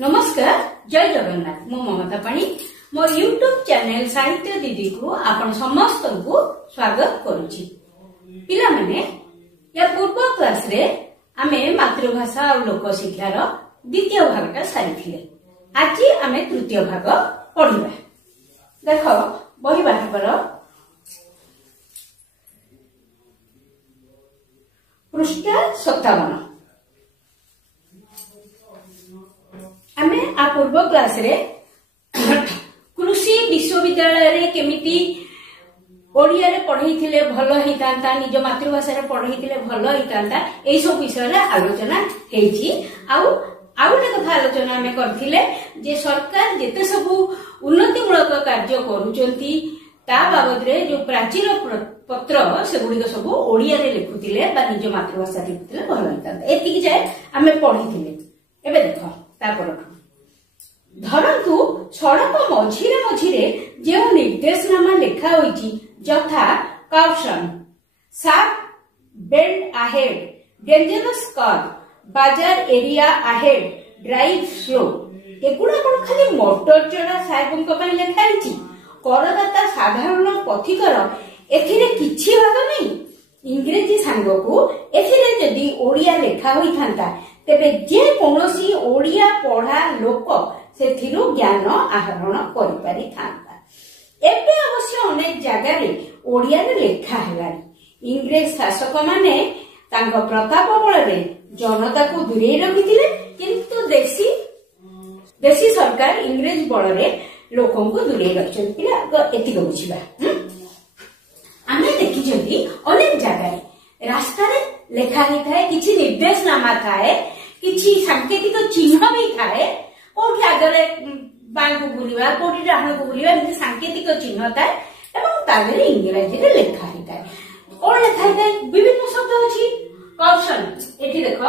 नमस्कार जय जगन्नाथ मो ममता पाणी मो यूट्यूब चैनल साहित्य दीदी को आपण समस्त को स्वागत करुछि। पिला माने या पूर्व क्लास रे आमे मातृभाषा और लोक शिक्षार द्वितीय भागटा सारिथिले। आज आमे तृतीय भाग पढिबा। देखो बही बाहर कर पृष्ठ 57। आमे आ पूर्व क्लास रे कृषि विश्वविद्यालय रे केमिति ओडिया रे पढैथिले भलो हितांता, निज मातृभाषा रे पढैथिले भलो हितांता, एई सब विषय रे आलोचना हेछि। आउ गोटे कथा आलोचना आमे करथिले जे सरकार जेते सब उन्नति मूलक कार्य करूचंती ता बाबद रे जो प्राचीन पत्र से गुडिक सब ओडिया रे लिखुथिले बा निज मातृभाषा लिखुथिले भलो हितांता। एतिकी जाय आमे पढैथिले। एबे देखो तापर धरतु सड़क मझिरे मझिरे जो निर्देशनामा लिखा होइछि यथा caution, sharp bend ahead, dangerous curve, bazaar area ahead, drive slow, एगुड़ा कोन खाली मोटर चढ़ा साहेबंक पय लिखा होइछि। करदाता साधारण पथिकर एथिरे किछि भाग नै। इंग्रेजी सांगकू एथिरे जदि ओडिया लिखा होई थांता तेबे जे कोनोसी ओडिया पढ़ा लोक सेथिरु ज्ञान आहरण करि पारि थांता। एबे अवश्य अनेक जगह रे ओडिया रे लेखा हेलानी। इंग्रेज शासक माने तांग प्रताप बळ रे जनता को दूरे रखिथिले, किंतु देशी सरकार इंग्रेज बळ रे लोकन को दूरे रखछन। पिला एतिक बुझिबा। आमे देखिछंती अनेक जगह रे रास्ता रे लेखा ही थाए, किछि निर्देशनामा थाए, किछि सांकेतिक चिन्ह भी थाए। कोठी आगरे बांकु बुलिबा, कोठी डाहण को बुलिबा, एमति सांकेतिक चिन्ह थाए एवं तागरे इंग्रजी रे लेखा ही थाए। कोन लेखा ही थाए विभिन्न शब्द अछि। कॉशन एठी देखो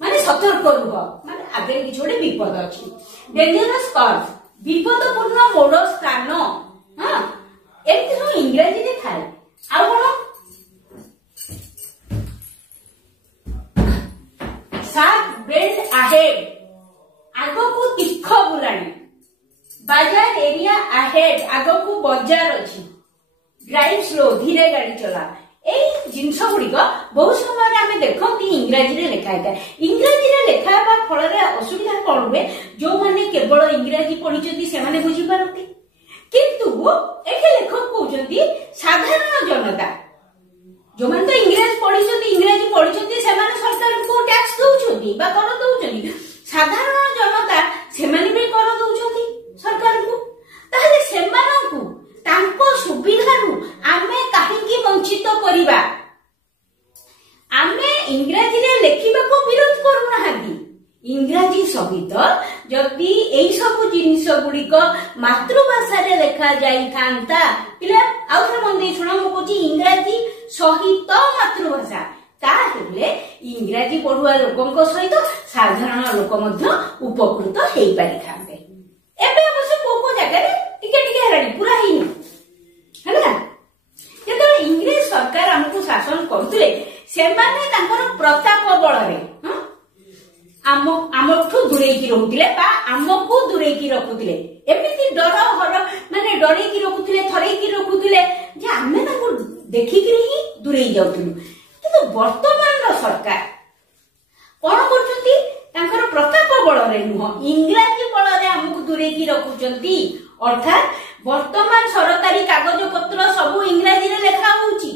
माने सतर्क रुह, माने आगे किछि गोटे विपद अछि। डेंजरस कर्व विपदपूर्ण मोड़ स्थान, हां एमति सब इंग्रजी रे थाए। आ कोन शार्प बेंड अहेड आगो को तीख बुलाणी, बाजार एरिया अहेड आगो को बाजार अछि, ड्राइव स्लो धीरे गाड़ी चला। एई जिंस गुडी को बहुत समय रे हमें देखंती इंग्रजी रे लिखा है। इंग्रजी रे लिखा बा फल रे असुविधा कोन हुए, जो माने केवल इंग्रजी पढिचंती से माने बुझी पारती, किंतु एके लेखक कहउचंती साधारण जनता जो माने तो इंग्रजी पढिचंती से माने सरकार को टैक्स दउचंती बा कर दउचंती। साधारण जनता से माने भी कर दउचंती सरकार को। ताले सेमानकु तांको सुविधारु आमे काहेकि वंचित करिबा। आमे इंग्रजी रे लेखिबा को विरोध करू नाहांती। इंग्रजी सहित जदि एई सब जिनिस गुडी को मातृभाषा रे लिखा जाई थांता, पिला आउर मन दे सुना मो कोची इंग्रजी सहित मातृभाषा, ताहेले इंग्रजी पढुआ लोकंक सहित साधारण लोक मध्य उपकृत हेई पारि थांते। एबे अवश्य को जगह रे टिके हेलाडी पूरा हिनी हला। जेतो इंग्रेज सरकार हमकु शासन करथले से माने तांकर प्रताप बळ रे आमठू दूरेकी रहुथिले बा आमको दूरेकी रखुथिले। एमिति डर हर माने डरेकी रखुथिले, थरेकी रखुथिले जे आमे ताको देखिकरी ही दूरेई जाउथिलु। किंतु वर्तमान सरकार कोन करछंती, तांकर प्रताप बळ रे नुह इंग्रजी बळ रे हमकु दूरेकी रखुचंती। अर्थात वर्तमान सरकारी कागज पत्र सब इंग्रजी रे लेखा होउची।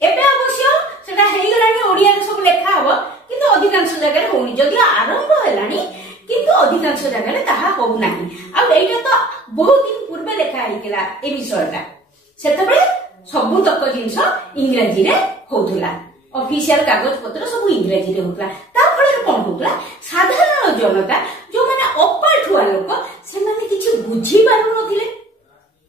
एबे अवश्य सेटा हेई गलानी ओडिया रे सब लेखा हबो, किंतु अधिकांश जगह रे होनी। जदि आरंभ हेलानी किंतु अधिकांश जगह रे ताहा हो नाही। आ एटा तो बहुत दिन पूर्व लेखा आइकेला ए विषयटा। सेतबे सब तक जिंस इंग्रजी रे होउतला, ऑफिशियल कागज पत्र सब इंग्रजी रे होतला। ता फळे कोन होतला, साधारण जनता जो माने अपाठुआ लोक से माने किछि बुझी पारु नथिले,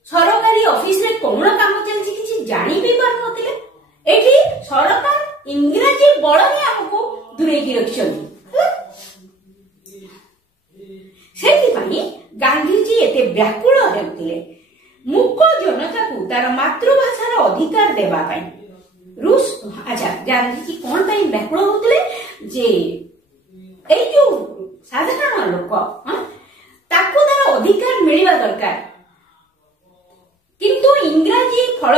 सरकारी ऑफिस रे कोन काम चलछि किछि जानि भी पारु नथिले। एठी सरकार इंग्रजी बळनी हमको दूरेकी रखिछंती। सेति पई गांधीजी एते व्याकुल हेउतिले मुख जनता को तार मातृभाषार अधिकार देबा पई। रूस अच्छा गांधीजी कोन पई व्याकुल होउतिले जे एई जो साधारण लोक ताको तार अधिकार मिलवा दरकार किंतु इंग्राजी फल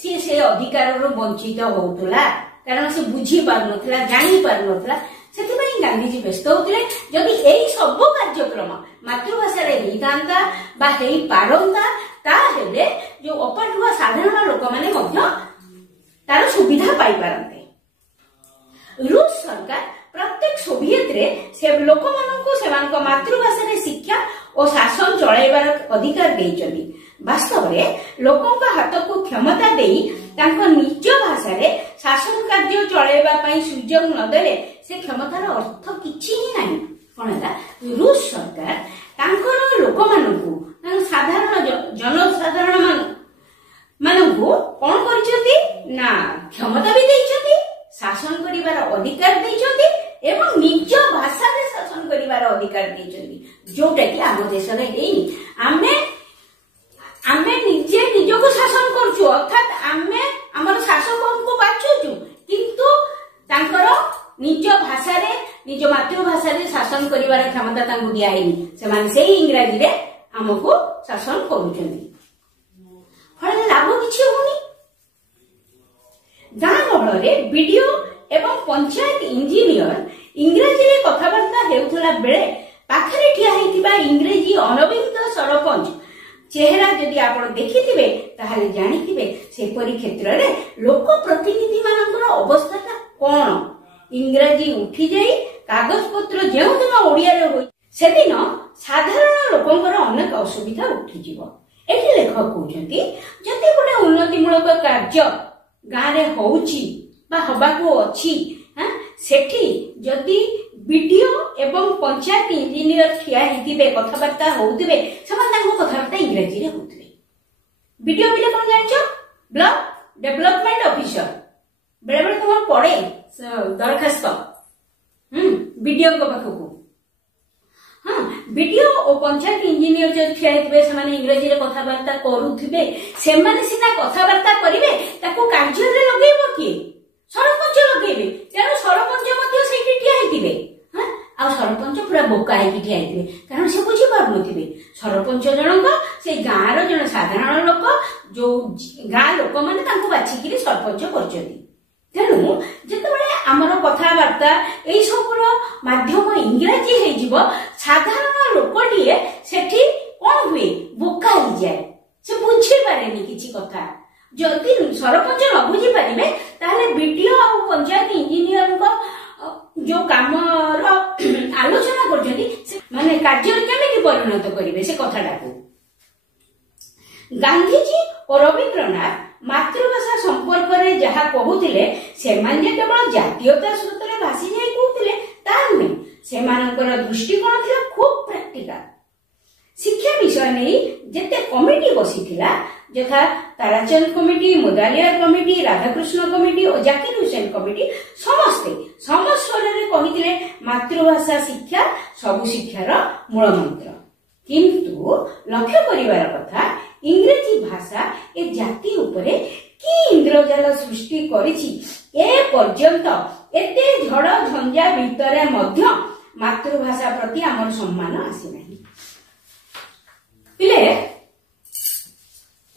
से अधिकार वंचित होउतला कारण से बुझी पार नथला जानी पार नथला सेथिबाई गांधीजी व्यस्त होते जदि एई सब कार्यक्रम मातृभाषा रे हेइतांता बा हेइ पारंता ताहेले जो अपाठुआ साधारण लोक माने मध्य तार सुविधा पाई पारंते। रूस सरकार प्रत्येक सोवियत रे से लोक माननको सेमानक मातृभाषा रे शिक्षा और शासन चलाइबार अधिकार देइचंदी। वास्तव रे लोकक हाथ को क्षमता देई तांको निज भाषा रे शासन कार्य चलाइबा पई सुयोग न देले से क्षमतार अर्थ किछि ही नाही। कोन है रूस सरकार तांकर लोक माननको साधारण जनसाधारण माननको कोन करछथि ना क्षमता भी देइछथि शासन करिवार अधिकार देइछथि एवं निज भाषा रे शासन करिवार अधिकार देइछथि जोटा कि आम देश रे हेइ आमे निजे निजको शासन करछु अर्थात आमे हमर शासकको बाछुछु किंतु तांकर निज भाषा रे निज मातृभाषा रे शासन करिवार क्षमता तांको दियाइनी से माने सेही इंग्रजी रे हमको शासन करूछन्ती फल लाभ किछि होनी। गाँ गहल रे बीडीओ एवं पंचायत इंजीनियर इंग्रजी रे कथाबार्ता हेउथला बेले पाखरे ठिया हेतिबा इंग्रजी अनभिज्ञ सरपंच चेहरा जदि आपण देखिथिबे ताहाले जानिथिबे सेपरि क्षेत्र रे लोक प्रतिनिधि मानकर अवस्थाटा कोन इंग्रजी उठी जाई कागज पत्र जेउ दिन ओडिया रे होई सेदिन साधारण लोकंकर अनेक असुविधा उठी जीवो। एठी लेखक कहउछंती जति गोटे उन्नतिमूलक कार्य गाँ रे होउची बा हबाको अछि सेठी जदि बीडीओ एवं पंचायत इंजीनियर ठिया हेतिबे कथाबार्ता होउतिबे समान तांको कथाबार्ता इंग्रजी रे होउतिबे। बीडीओ बिले कोन जानछो ब्लॉक डेवलपमेंट ऑफिसर बेले बेले तुम पड़े दरखास्त बीडीओ को पाखकू हाँ बीडीओ और पंचायत इंजीनियर जो ठिया हेतिबे समान इंग्रजी रे कथाबार्ता करूथिबे सेमाने सिना कथाबार्ता करिवे ताको कार्य रे लगेइबो कि सरपंच लगेइबे तेणु सरपंच मध्य सेठी ठिया हेतिबे आ सरपंच पूरा बोका हेकी ठिया हेतिबे कारण से बुझी पार नथिबे सरपंच जनक से गाँ रो जन साधारण लोक जो गाँ लोक माने तांको बाछि कि सरपंच करचती तेणु जेतेबेले हमर कथाबार्ता एई सबुर माध्यम इंग्रजी हे जीवो साधारण लोकटिए सेठी कोन हुए बोका हो जाए से बुझी पारेनी किछि कथा जदि सरपंच न बुझी पारिबे ताले बीडीओ आ पंचायत इंजीनियर को जो काम आलोचना करछथि माने कार्य केमिति परिणत करिवे से कथाटा को। गांधीजी और रविंद्रनाथ मातृभाषा संपर्क रे जहा कहउतिले सेमाने केवल जातीयता सूत्रे भासी जाय कहउतिले ता नै सेमानकर दृष्टिकोण थिला खूब प्रैक्टिकल शिक्षा विषय नहीं जेते कमिटी बसिथिला यथा Tarachand committee Mudaliar committee Radhakrishna committee और जाकिर हुसैन कमिटी समस्ते समस्वर रे कहिथिले मातृभाषा शिक्षा सब शिक्षार मूल मंत्र किंतु लक्ष्य करिवार कथा इंग्रजी भाषा ए जाति उपरे की इंद्रजाल सृष्टि करिछि ए पर्यंत एते झड़ झंझा भितरे मध्य मातृभाषा प्रति हमर सम्मान आसी नाही। पिले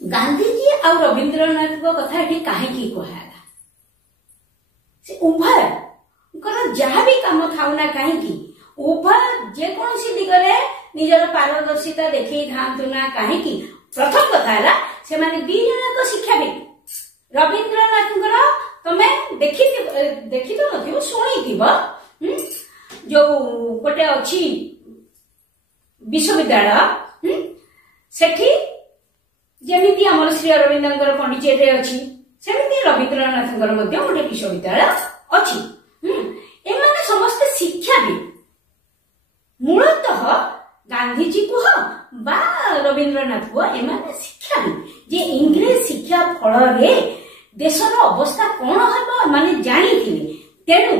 गांधीजी और रविंद्रनाथ को कथा एठी काहे की कहला से उभय जहाँ भी काम थाउ ना कहीं उभय जेकोसी दिगरे निजर पारदर्शिता देखई थांतु ना कहीं प्रथम कथा है से माने दी जन शिक्षाविद रविंद्रनाथ तमे देखी तो नथिबो सुनी थिबो जो गोटे अछि विश्वविद्यालय सेठी जेमिति हमर श्री अरविंदर पंडिचेरी अछि सेमिति रविंद्रनाथंकर मध्ये गोटे विश्वविद्यालय अछि। एमाने समस्त शिक्षाविद मूलतः गांधीजी को बा रविंद्रनाथ को एमाने शिक्षाविद जे इंग्रेज शिक्षा फल रे देशर अवस्था कोन हबो माने जानिथिले तेनु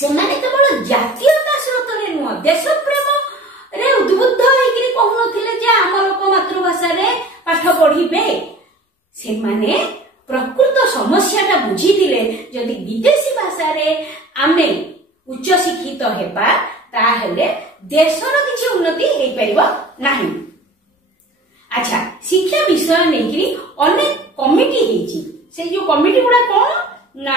सेमाने केवल जातीयता स्रोत रे नुह देश प्रेम रे उद्बुद्ध होइकरी कहनथिले जे हमर लोक मातृभाषा रे पाठ पढिबे सेमाने प्रकृत समस्याटा बुझिथिले जदि विदेशी भाषा रे आमे उच्च शिक्षित हेबा ताहेले देशर किसी उन्नति हो परिबो नाही। अच्छा शिक्षा विषय नहीं अनेक कमिटी होती से जो कमिटी गुड़ा कौन ना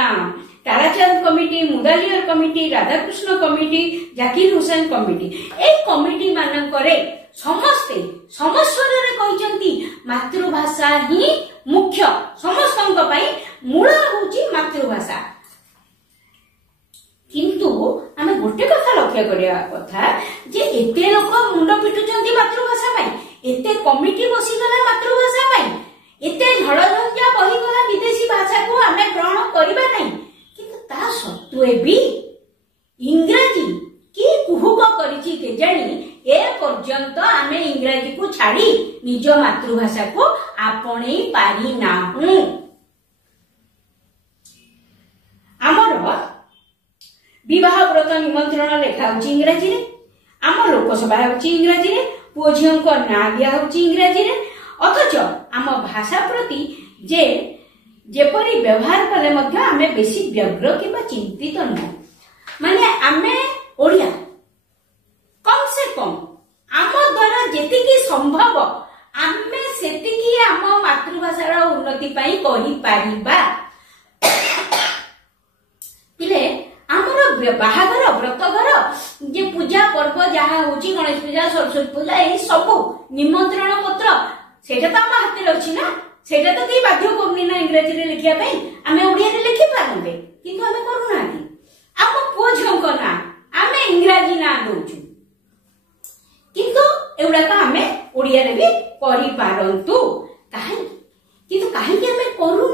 Tarachand committee, Mudaliar committee, Radhakrishna committee, Zakir Hussain committee ए कमिटी मानकरे समस्ते समस्वर रे कहिसंती मातृभाषा ही मुख्य समस्तंक पई मूल होची मातृभाषा। किंतु आमे गोटे कथा लक्ष्य करिया कथा जे एते लोक मुंड पिटुचंती मातृभाषा पई, एते कमिटी बसिगला मातृभाषा पई, एते झड़झंझा बहिगला विदेशी भाषा को आमे ग्रहण करिबा नहीं। किंतु ता सत्वे भी इंग्रजी की कुहुक करिछि के जानी ए पर्यंत आमे इंग्रजी को छाड़ी निज मातृभाषा को आपणे पारी नाहु। आमर विवाह व्रत निमंत्रण लेखा होची इंग्रजी रे, आम लोकसभा होची इंग्रजी रे, पुओ झियों को ना दिया होची इंग्रजी रे, अथच आम भाषा प्रति जे जेपरी व्यवहार कले मध्य आमे बेसी व्यग्र किबा चिंतित न माने आमे ओडिया कम से कम आम द्वारा जेतिकी संभव आमे सेतिकी आम मातृभाषार उन्नति पई करि पारिबा। पिले आमर बाहागर व्रतघर जे पूजा पर्व जहा होची गणेश पूजा, सरस्वती पूजा ए सब निमंत्रण पत्र सेटा तो आम हाथ में अच्छी ना, सेटा तो कई बाध्य करनी ना इंग्रजी रे लिखिया पई, आमे ओडिया रे लिखि पारंते किंतु आमे करू नाथि। आम पुओ झियों को ना आमे इंग्रजी ना दोछु किंतु एउडा का आमे ओडिया रे भी करि पारंतु काहे किंतु काहे कि आमे करू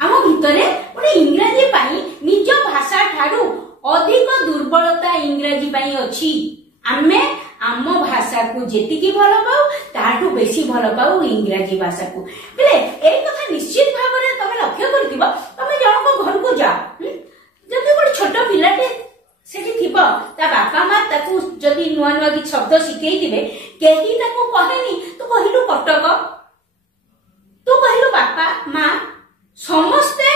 आम भितरे गोटे इंग्रजी पाई निज भाषा ठारू अधिक दुर्बलता इंग्रजी पाई अछि। आमे आम भाषा को जेतिकी भल पाऊ ताठू बेसी भल पाऊ इंग्रजी भाषा को। बेले ए कथा निश्चित भाव रे तमे लक्ष्य करथिबो, तमे जणको घर को जा जदि गोटे छोट पिलाटे सेठी थिबो ता बापा मां ताकू जदि नुआ नुआ कि शब्द सिखेई दिबे केही ताकू कहेनी तू कहिलु कटक, तू कहिलु बापा मां समस्ते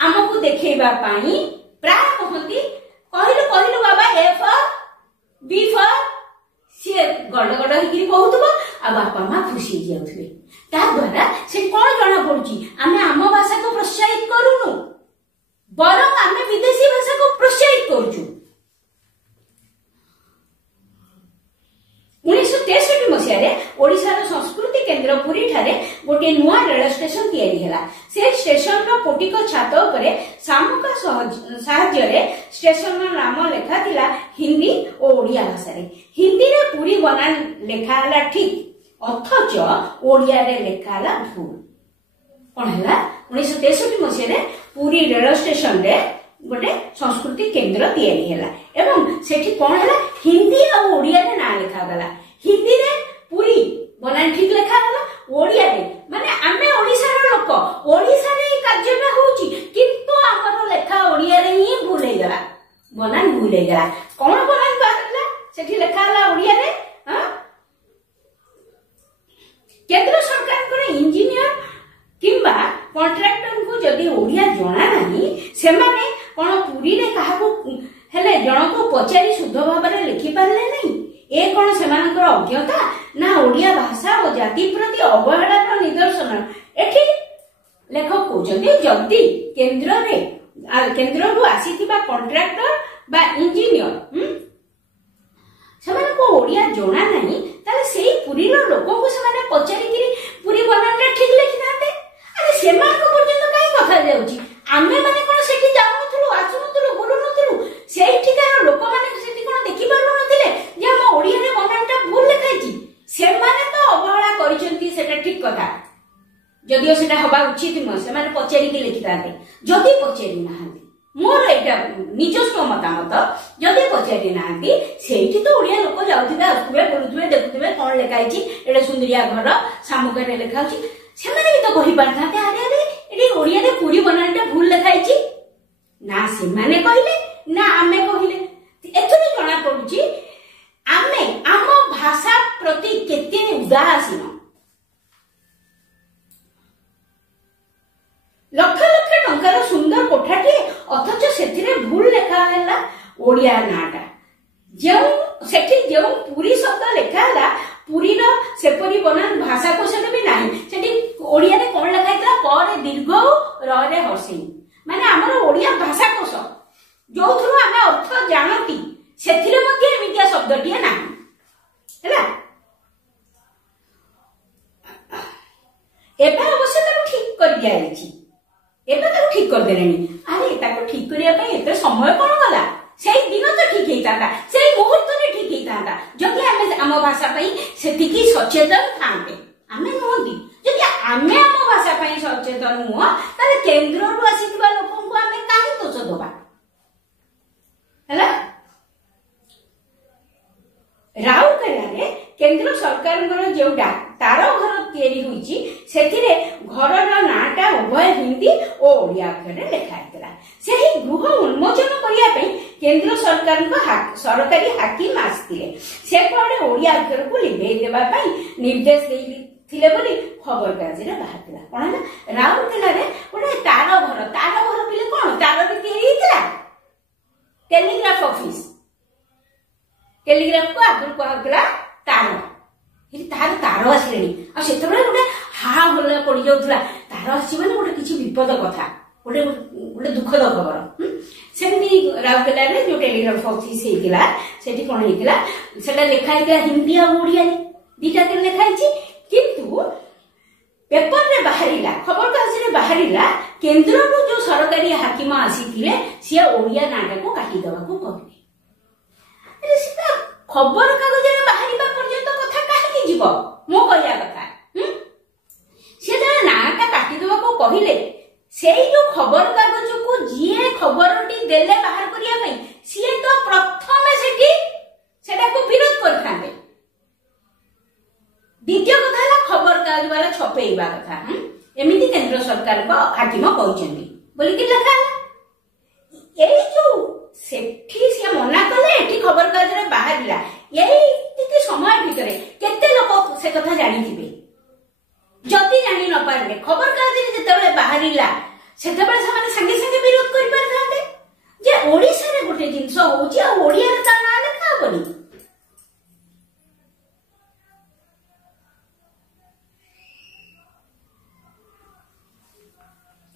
आमको देखैबा पाई प्राय कहती कहिलु कहिलु बाबा ए फॉर बी फॉर से गड़ गड़ होकि कहूथबो आ बापा मां खुशी जाउथबे। ता द्वारा से कोन जणा पडुची आमे आम भाषा को प्रोत्साहित करूनु बरं आमे विदेशी भाषा को प्रोत्साहित करूछु। 1963 मसिया ओडिशार संस्कृति केन्द्र पुरी ठारे गोटे नुआ रेल स्टेशन तैयारी हैला। से स्टेशन रो पोटिक छात उपरे सामुका साहाय्य रे स्टेशन रो नाम लेखा थिला हिंदी और ओडिया भाषा रे। हिंदी रे पूरी बनान लेखा हैला ठीक अथच ओडिया रे लेखा हैला भूल। कोन हैला 1963 मसिया रे पूरी रेल स्टेशन रे गोटे संस्कृति केन्द्र तैयारी हैला एवं सेठी कोन हैला हिंदी और ओडिया रे ना लेखा गला। हिंदी रे पूरी बनान ठीक लेखा गला, ओडिया रे माने आमे ओडिसा रो लोक ओडिसा रे कार्यटा होची किंतु हमर लेखा ओडिया रे ही भूल हे गला, बनान भूल हे गला। कोन बनान बातला सेठी लेखा गला ओडिया रे। हां केंद्र सरकार को इंजीनियर किंबा कॉन्ट्रैक्टर को जदि ओडिया जणा नाही से माने कोन पूरी रे काहाको हेले जणको पचारी शुद्ध भाव रे लिखि पारले नहीं ए कोन सेमानकर अज्ञता ना ओडिया भाषा और जाति प्रति अवहेलार निदर्शन। एठी लेखक कहउछन्ती जदि केंद्र रु आसीथिबा कॉन्ट्रैक्टर बा इंजीनियर सेमान को ओडिया जणा नाही ताले सेही पुरी रो लोक को सेमाने पचारी कि पुरी बनाटा ठीक लिखि नाते। अरे सेमान को पर्यंत काई कथा जाउची आमे माने कोन सेठी जाउनथुलु आसुनथुलु बोलुनथुलु सेही ठिकार लोक माने सेठी कोन देखि पारु नथिले जे हम ओडिया रे बनाटा भूल लिखाइची। सेमाने तो अवहेला करिसंती सेटा ठीक कथा जदिओ सेटा हबा उचित न सेमाने पचारी कि लिखि ताते जदि पचारी नाहांती मोर एटा निजस्व मतामत जदि पचारी नाहांती सेठी तो ओडिया लोक जाउथिबे आसुबे बोलुथिबे देखुथिबे कोन लिखाइची एटा सुंदरिया घर सामुका रे लिखाउची सेमाने भी तो कहि पारथाते अरे अरे एडी ओडिया रे पूरी बनाटा भूल लिखाइची ना सेमाने कहिले ना आमे कहिले। एथुनी जणा पडुची आमे आम भाषा प्रति केते उदासीन। लक्ष लक्ष टंकार सुंदर कोठाटी अथच सेथिरे भूल लेखा हैला ओडिया नाटा जो पुरी शब्द लिखाला पुरीर सेपरी बनान भाषा कोश भी ना से ओडिया रे कौन लिखाई पर दीर्घ रे हसी माने आमर ओडिया भाषा कोश जो थ्रू आमे अर्थ जानती सेथिरे मध्ये एमितिया शब्दटिए ना हैला एबे अवश्य ताको ठीक कर दिया छी एबे ताको ठीक कर देलेनी अरे ताको ठीक करिया पई एते समय कोन गला सेई दिन तो ठीक हेताता सेई मुहूर्त रे ठीक हेताता जदि आमे आम भाषा पई सेतिकी सचेतन थांते आमे नोंदी जदि आमे आम भाषा पई सचेतन हुआ ताले केंद्र रु आसीतबा लोकन को आमे काहे दोष दबा हैला राउरकेला रे केंद्र सरकार जो तार घर तैयारी होईची सेथिरे घरर नाटा उभय हिंदी और ओडिया अक्षर लिखाइतला सेही गृह उन्मोचन करिया पई केंद्र सरकार को सरकारी हाकिम आस्तिले से कोडे ओडिया अक्षर को लिखै देबा पई निर्देश देथिले बोली खबर कागज रे बाहरला कोन ना राउरकेला रे ओडे तार घर बिले कोन तार रे तैयारी हितला टेलीग्राफ ऑफिस टेलीग्राफ को आगुर कहला तार तार तार आसले आ सेतबे गोटे हा होला पड़ी जाउथला तार आसी माने गोटे किछि विपद कथा गोटे गोटे दुखद खबर सेमती राउरकेला रे जो टेलीग्राफ ऑफिस हेतिला सेठी कोन हेतिला सेटा लिखा हेतिला हिंदी आ ओडिया दीटा के लिखा हिची किंतु पेपर रे बाहरिला खबर कागज रे बाहरिला केंद्र रो जो सरकारी हाकिम आसीथिले से ओडिया नाटा को काटी दवा को कहले अरे सीता खबर कागज रे बाहरिबा पर्यंत कथा काहे जीव मो कहया कथा से जने नाटा काटी दवा को कहिले सेई जो खबर कागज को जिए खबरटी देले बाहर करिया पई सिए तो प्रथम सेठी सेटा को विरोध करथांते द्वितीय कथा है खबर कागज वाला छपेइबा कथा एमिति केंद्र सरकार को हाकिम कहउचंदी बोली कि लिखा एई जो सेठी से मना कले एठी खबर कागज रे बाहरिला एई टिके समय भितरे केते लोक से कथा जानि थिबे जति जानि न पारले खबर कागज रे जेतेबेले बाहरिला सेतेबेले समान संगे संगे विरोध करि परथांते जे ओडिसा रे गोटे जिंस होउची आ ओडिया रे ता ना लिखा होबनी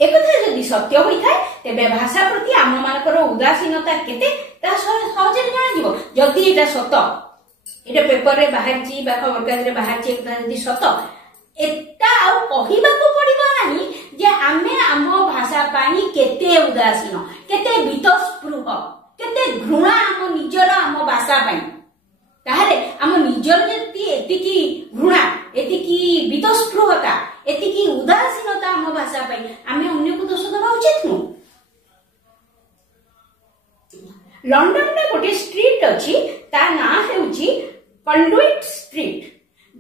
एकथा जदि सत्य होई थाए तेबे भाषा प्रति आम मानकर उदासीनता केते ता सहजरे जाना जीवो जदि एटा सत एटा पेपर रे बाहर छी बा खबर कागज रे बाहर छी एकथा जदि सत एटा आ कहिबा को पड़िबो नाही जे आमे आम भाषा पानी केते उदासीन केते वितस्पृह केते घृणा आम निजर आम भाषा पानी ताहाले आम निजर जति एतिकी घृणा एतिकी वितस्पृहता एतिकी उदासीनता आम भाषा पाई आमे अन्य को दोष दबा उचित नु लंडन रे गोटे स्ट्रीट अछि ता ना हेउची कंडुइट स्ट्रीट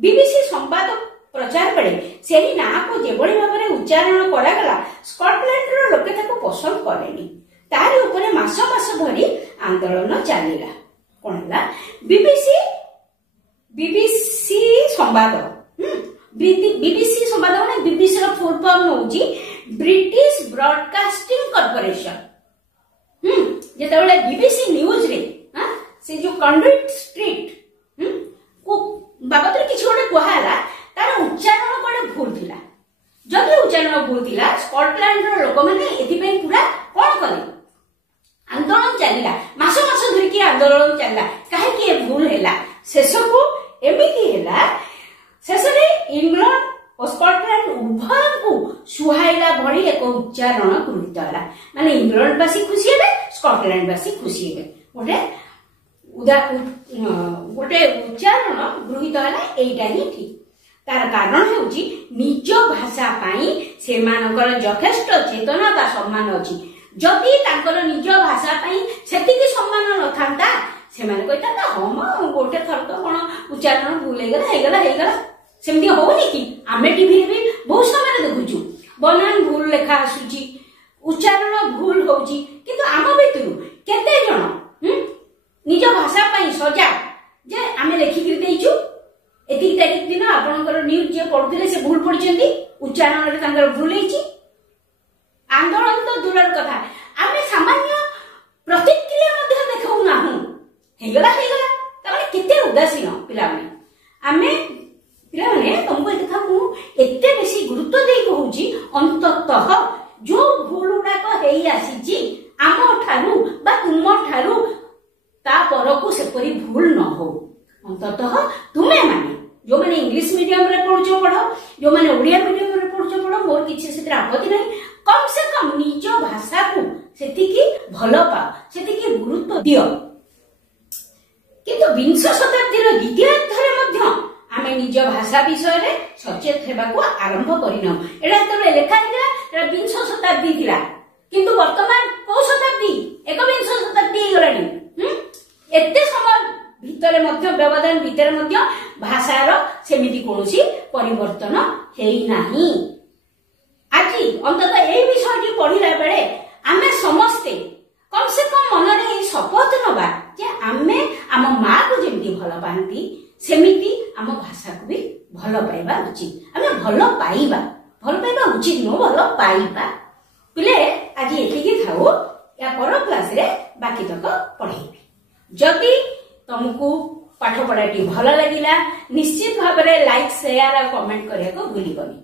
बीबीसी संवाद प्रचार बेले सेही ना को जेबळी भाबरे उच्चारण करा गला स्कॉटलैंड रो लोके ताको पसंद करेनी तार ऊपर मास मास धरी आंदोलन चलीला कोनला बीबीसी संवाद बीबीसी संवाद माने बीबीसी रो फुल फॉर्म होउची ब्रिटिश ब्रॉडकास्टिंग कॉर्पोरेशन जेतेबेले बीबीसी न्यूज रे से जो कंडुइट स्ट्रीट को बाबत रे किछ गोटे कहला तार उच्चारण कोडे भूल थिला जदि उच्चारण भूल थिला स्कॉटलैंड रो लोक माने एथि पे पूरा कोन कले आंदोलन चलिला मास मास धरि की आंदोलन चलिला काहे कि भूल हैला शेष को एमिति हैला शेषरे इंग्लैंड और स्कॉटलैंड उभय को सुहाइला भली एक उच्चारण गृहीत होला माने इंग्लैंडवासी खुशी हेबे स्कॉटलैंडवासी खुशी हेबे गोटे उच्चारण गृहीत होला एइटा ही ठीक तार कारण हेउची निज भाषा पाई सेमानकर यथेष्ट चेतनता सम्मान अछि जदि तांकर निज भाषा पाई सेतिकी सम्मान नथांता सेमाने कहिता हम गोटे थर तो कोन उच्चारण भूल हेगला सेमती होनी कि आमे टीवी रे भी बहुत समय देखुछु बनान भूल लेखा आसुची उच्चारण भूल होउची किंतु आम भितरु केते जण निज भाषा पाई सजा जे आमे लेखि कि देइछु एति तारिख दिन आपनकर न्यूज जे पढुथिले से भूल पडिचंती उच्चारण रे तांकर भूल हेची आंदोलन तो दूरर कथा आमे सामान्य प्रतिक्रिया मध्ये देखौ नाहु ହେଇଗଲା ହେଇଗला ତାମାନେ केते उदासीन पिलाने आमे पिलाने तुमको ए कथा मु एते बेसी गुरुत्व देई कहूची अंततः जो भूल गुड़ाक हेई आसीची आम ठारू बा तुम ठारू ता परकु सेपरी भूल न हो अंततः तुमे माने जो माने इंग्लिश मीडियम रे पढुचो पढो जो माने ओडिया मीडियम रे पढुचो पढो मोर किछि सेतिर आपत्ति नै कम से कम निज भाषा को सेति की भलो पा सेति की गुरुत्व दियो किंतु 20 शताब्दी रो द्वितीय अध्याय मध्ये आमे निज भाषा विषय रे सचेत हेबा को आरंभ करिनो एडा तबे लेखा हिला एडा 20 शताब्दी थिला किंतु वर्तमान को शताब्दी 21 शताब्दी गलानी एते समय भितरे मध्य व्यवधान भितरे मध्य भाषार सेमिति कोनोसी परिवर्तन हेई नाही आजि अंततः ए विषयटी पढिला बेले आमे समस्ते कम से कम मन रे ए शपथ नबा जे आमे आम मां को जेमति भलो पांती सेमिति आम भाषा को भी भलो पाइबा उचित आमे भलो पाइबा उचित नो भलो पाइबा पिले आज एतिकी थाओ या पर क्लास रे बाकी तक पढाइबी जदि तुमको पाठ पढ़ाटी भल लगिला निश्चित भाव में लाइक शेयर और कमेंट करने को भूलिबनी।